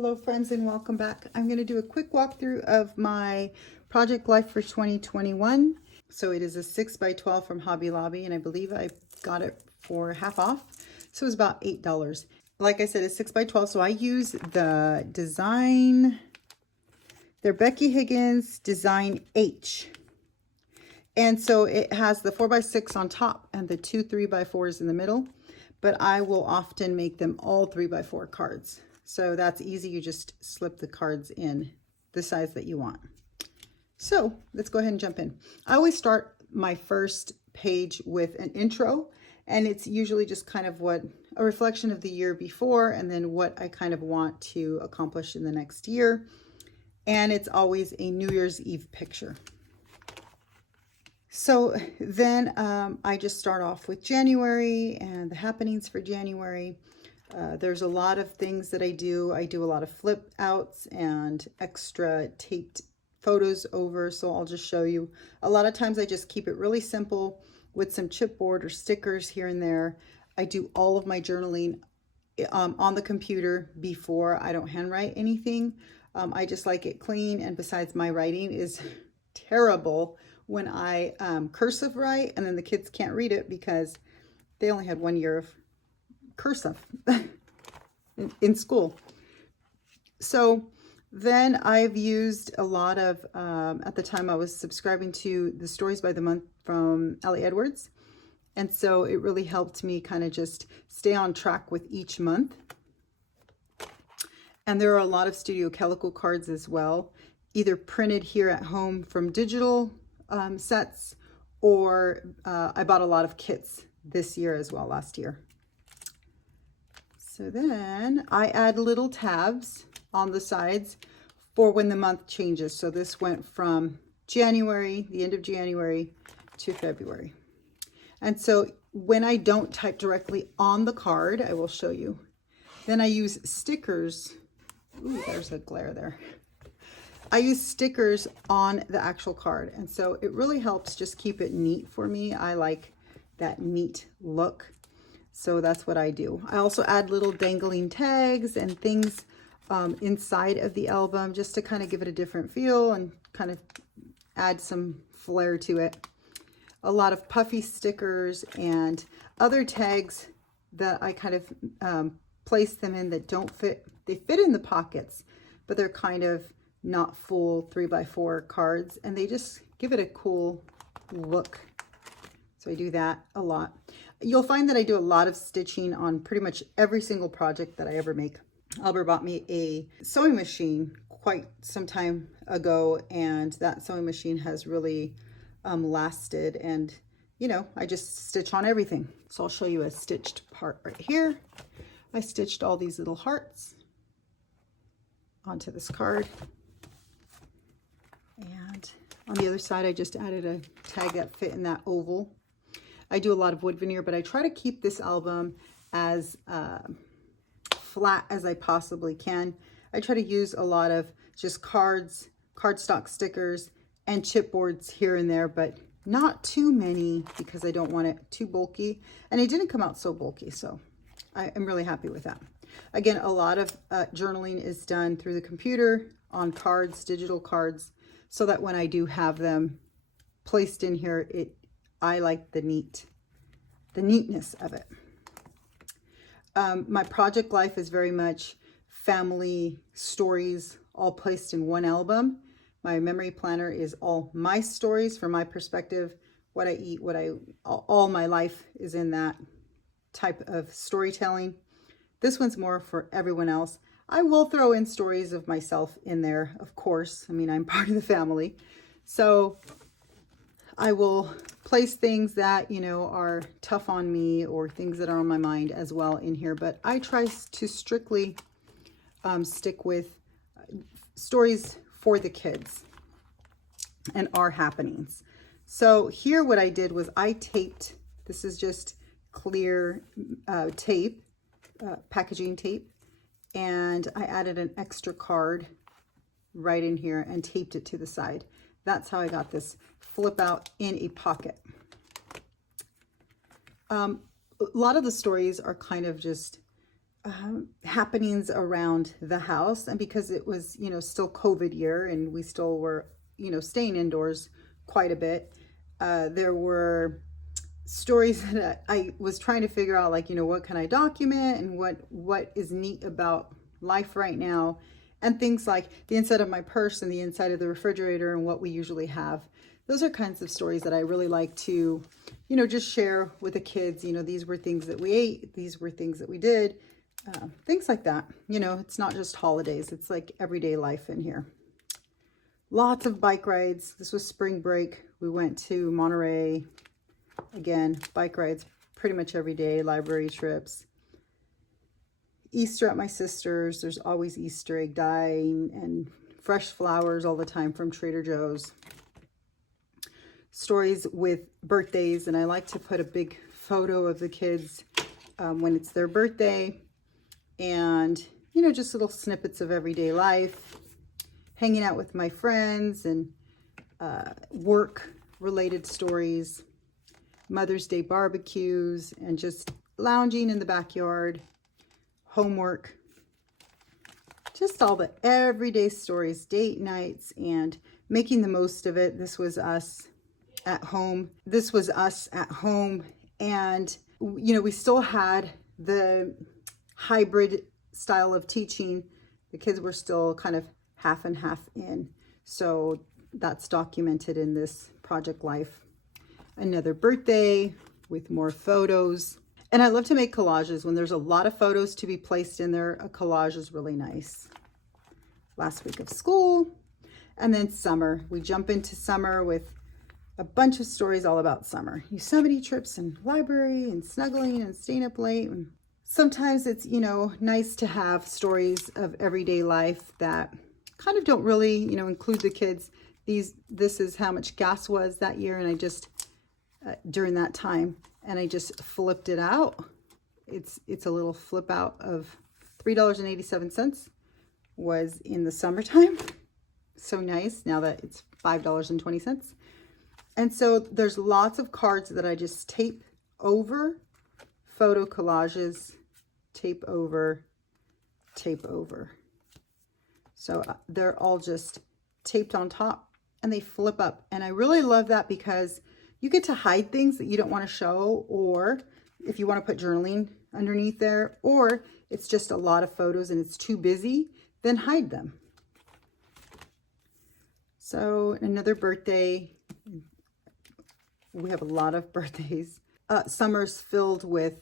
Hello friends and welcome back. I'm going to do a quick walkthrough of my project life for 2021. So it is a 6x12 from Hobby Lobby and I believe I got it for half off. So it was about $8. Like I said, it's 6x12. So I use the design, they're Becky Higgins Design H. And so it has the 4x6 on top and the two 3x4s in the middle, but I will often make them all 3x4 cards. So that's easy. You just slip the cards in the size that you want. So let's go ahead and jump in. I always start my first page with an intro, and it's usually just kind of a reflection of the year before and then what I kind of want to accomplish in the next year. And it's always a New Year's Eve picture. So then I just start off with January and the happenings for January. There's a lot of things that I do. I do a lot of flip outs and extra taped photos over. So I'll just show you. A lot of times I just keep it really simple with some chipboard or stickers here and there. I do all of my journaling on the computer before. I don't handwrite anything. I just like it clean. And besides, my writing is terrible when I cursive write, and then the kids can't read it because they only had 1 year of cursive in school. So then I've used a lot of, at the time I was subscribing to the Stories by the Month from Ellie Edwards. And so it really helped me kind of just stay on track with each month. And there are a lot of Studio Calico cards as well, either printed here at home from digital sets, or I bought a lot of kits this year as well, last year. So then I add little tabs on the sides for when the month changes. So this went from January, the end of January, to February. And so when I don't type directly on the card, I will show you. Then I use stickers. Ooh, there's a glare there. I use stickers on the actual card. And so it really helps just keep it neat for me. I like that neat look. So that's what I do. I also add little dangling tags and things inside of the album just to kind of give it a different feel and kind of add some flair to it. A lot of puffy stickers and other tags that I kind of place them in that don't fit. They fit in the pockets, but they're kind of not full 3x4 cards, and they just give it a cool look. So I do that a lot. You'll find that I do a lot of stitching on pretty much every single project that I ever make. Albert bought me a sewing machine quite some time ago, and that sewing machine has really lasted, and you know, I just stitch on everything. So I'll show you a stitched part right here. I stitched all these little hearts onto this card, and on the other side I just added a tag that fit in that oval. I do a lot of wood veneer, but I try to keep this album as flat as I possibly can. I try to use a lot of just cards, cardstock stickers, and chipboards here and there, but not too many because I don't want it too bulky. And it didn't come out so bulky, so I am really happy with that. Again, a lot of journaling is done through the computer on cards, digital cards, so that when I do have them placed in here, I like the neatness of it. My project life is very much family stories all placed in one album. My memory planner is all my stories from my perspective, what I eat, all my life is in that type of storytelling. This one's more for everyone else. I will throw in stories of myself in there, of course. I mean, I'm part of the family. So I will place things that, you know, are tough on me or things that are on my mind as well in here. But I try to strictly stick with stories for the kids and our happenings. So here what I did was I taped, this is just clear tape, packaging tape, and I added an extra card right in here and taped it to the side. That's how I got this flip out in a pocket. A lot of the stories are kind of just happenings around the house. And because it was, still COVID year and we still were, staying indoors quite a bit, there were stories that I was trying to figure out, like, what can I document and what is neat about life right now, and things like the inside of my purse and the inside of the refrigerator and what we usually have. Those are kinds of stories that I really like to, just share with the kids. These were things that we ate, these were things that we did, things like that. It's not just holidays, it's like everyday life in here. Lots of bike rides. This was spring break. We went to Monterey. Again, bike rides pretty much every day, library trips. Easter at my sister's. There's always Easter egg dyeing and fresh flowers all the time from Trader Joe's. Stories with birthdays, and I like to put a big photo of the kids when it's their birthday, and just little snippets of everyday life, hanging out with my friends, and work related stories, Mother's Day barbecues, and just lounging in the backyard, homework, just all the everyday stories, date nights, and making the most of it. This was us at home. And, we still had the hybrid style of teaching. The kids were still kind of half and half in. So that's documented in this project life. Another birthday with more photos. And I love to make collages. When there's a lot of photos to be placed in there, a collage is really nice. Last week of school. And then summer. We jump into summer with a bunch of stories all about summer. Yosemite trips and library and snuggling and staying up late. And sometimes it's, nice to have stories of everyday life that kind of don't really, include the kids. This is how much gas was that year. And I just, during that time, and I just flipped it out. It's a little flip out of $3.87 was in the summertime. So nice now that it's $5.20. And so there's lots of cards that I just tape over, photo collages, tape over. So they're all just taped on top and they flip up. And I really love that because you get to hide things that you don't want to show, or if you want to put journaling underneath there, or it's just a lot of photos and it's too busy, then hide them. So another birthday. We have a lot of birthdays. Summer's filled with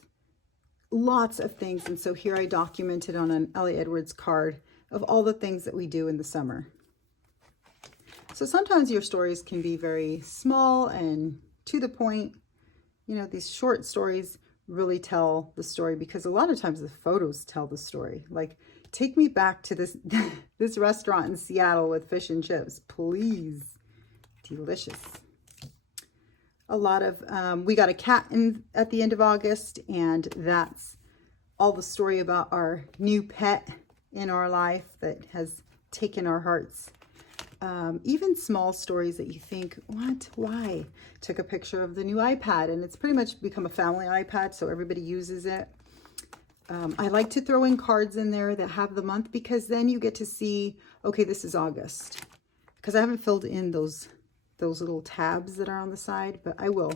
lots of things. And so here I documented on an Ellie Edwards card of all the things that we do in the summer. So sometimes your stories can be very small and to the point. These short stories really tell the story because a lot of times the photos tell the story. Like, take me back to this, this restaurant in Seattle with fish and chips, please. Delicious. A lot of, we got a cat at the end of August, and that's all the story about our new pet in our life that has taken our hearts. Even small stories that you think, what, why? Took a picture of the new iPad, and it's pretty much become a family iPad, so everybody uses it. I like to throw in cards in there that have the month, because then you get to see, okay, this is August. Because I haven't filled in those little tabs that are on the side, but I will.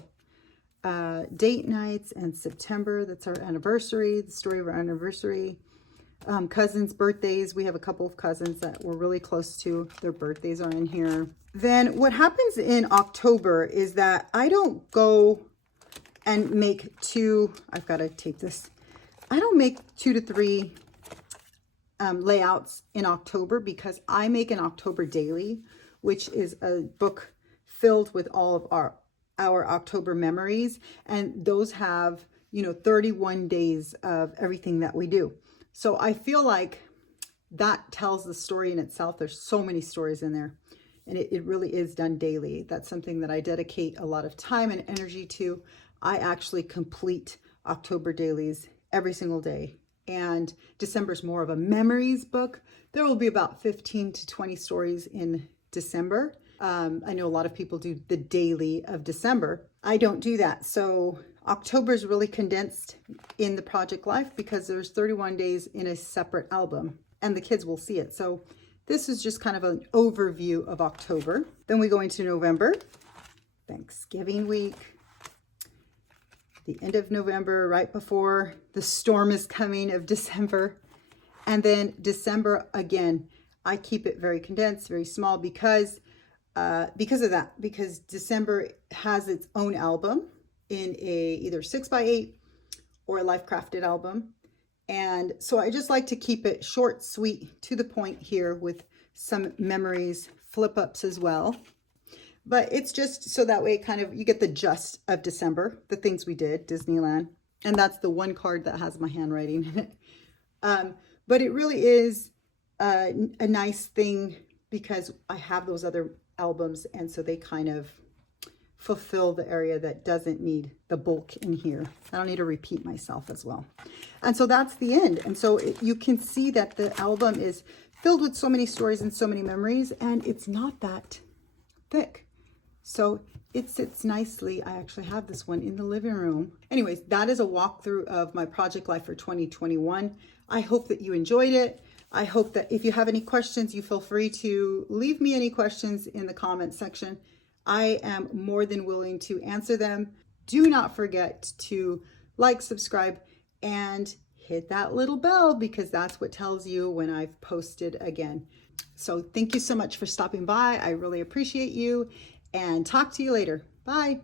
Date nights and September, that's our anniversary, the story of our anniversary. Cousins' birthdays, we have a couple of cousins that we're really close to. Their birthdays are in here. Then what happens in October is that I don't go and make I've got to tape this. I don't make 2 to 3 layouts in October, because I make an October daily, which is a book filled with all of our October memories. And those have, 31 days of everything that we do. So I feel like that tells the story in itself. There's so many stories in there, and it really is done daily. That's something that I dedicate a lot of time and energy to. I actually complete October dailies every single day. And December's more of a memories book. There will be about 15 to 20 stories in December. I know a lot of people do the daily of December. I don't do that. So October is really condensed in the project life because there's 31 days in a separate album and the kids will see it. So this is just kind of an overview of October. Then we go into November, Thanksgiving week, the end of November, right before the storm is coming of December. And then December, again, I keep it very condensed, very small because of that, because December has its own album in a either 6x8 or a Life Crafted album. And so I just like to keep it short, sweet, to the point here with some memories, flip ups as well. But it's just so that way kind of you get the gist of December, the things we did, Disneyland. And that's the one card that has my handwriting in it. But it really is a nice thing because I have those other albums, and so they kind of fulfill the area that doesn't need the bulk in here. I don't need to repeat myself as well. And so that's the end. And so you can see that the album is filled with so many stories and so many memories, and it's not that thick. So it sits nicely. I actually have this one in the living room. Anyways, that is a walkthrough of my project life for 2021. I hope that you enjoyed it. I hope that if you have any questions, you feel free to leave me any questions in the comment section. I am more than willing to answer them. Do not forget to like, subscribe, and hit that little bell because that's what tells you when I've posted again. So thank you so much for stopping by. I really appreciate you, and talk to you later. Bye.